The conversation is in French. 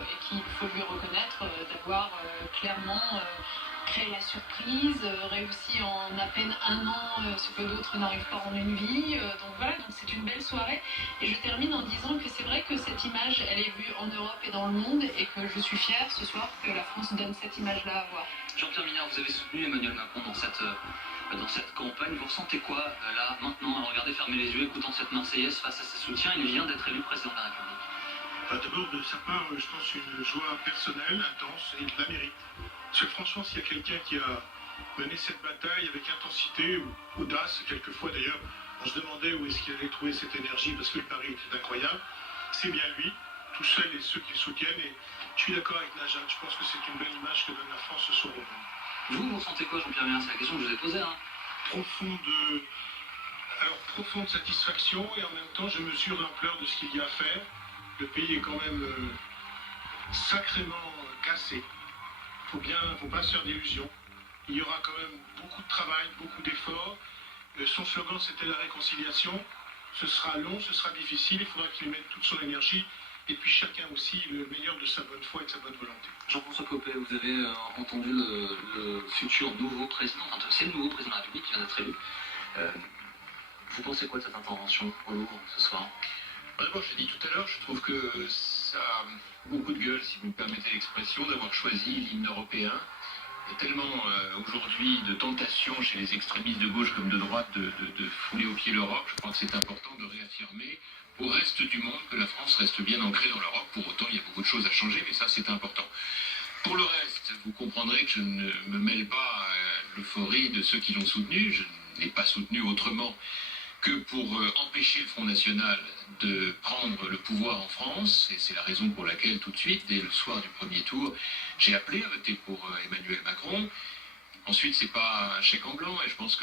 et qu'il faut lui reconnaître d'avoir clairement créé la surprise, réussi en à peine un an ce que d'autres n'arrivent pas en une vie. Donc voilà, donc c'est une belle soirée. Et je termine en disant que c'est vrai que cette image, elle est vue en Europe et dans le monde et que je suis fière ce soir que la France donne cette image-là à voir. Jean-Pierre Mignard, vous avez soutenu Emmanuel Macron dans cette campagne. Vous ressentez quoi là, maintenant, à regarder fermer les yeux, écoutant cette Marseillaise face à ses soutiens? Il vient d'être élu président de la République. D'abord, de sa part, je pense une joie personnelle, intense, et il la mérite. Parce que franchement, s'il y a quelqu'un qui a mené cette bataille avec intensité ou audace, quelquefois d'ailleurs, on se demandait où est-ce qu'il allait trouver cette énergie, parce que le pari était incroyable, c'est bien lui, tout seul et ceux qui le soutiennent. Et je suis d'accord avec Najat, je pense que c'est une belle image que donne la France ce soir au monde. Vous ressentez quoi, Jean-Pierre Mignard? C'est la question que je vous ai posée. Profonde satisfaction, et en même temps, je mesure l'ampleur de ce qu'il y a à faire. Le pays est quand même sacrément cassé. Faut pas se faire d'illusions. Il y aura quand même beaucoup de travail, beaucoup d'efforts. Son slogan, c'était la réconciliation. Ce sera long, ce sera difficile. Il faudra qu'il mette toute son énergie. Et puis chacun aussi le meilleur de sa bonne foi et de sa bonne volonté. Jean-François Copé, vous avez entendu le futur nouveau président, enfin c'est le nouveau président de la République qui vient d'être élu. Vous pensez quoi de cette intervention au Louvre ce soir? D'abord, je l'ai dit tout à l'heure, je trouve que ça a beaucoup de gueule, si vous me permettez l'expression, d'avoir choisi l'hymne européen. Il y a tellement aujourd'hui de tentation chez les extrémistes de gauche comme de droite de fouler au pied l'Europe. Je crois que c'est important de réaffirmer au reste du monde que la France reste bien ancrée dans l'Europe. Pour autant, il y a beaucoup de choses à changer, mais ça, c'est important. Pour le reste, vous comprendrez que je ne me mêle pas à l'euphorie de ceux qui l'ont soutenu. Je ne l'ai pas soutenu autrement que pour empêcher le Front National de prendre le pouvoir en France, et c'est la raison pour laquelle tout de suite, dès le soir du premier tour, j'ai appelé à voter pour Emmanuel Macron. Ensuite, c'est pas un chèque en blanc, et je pense que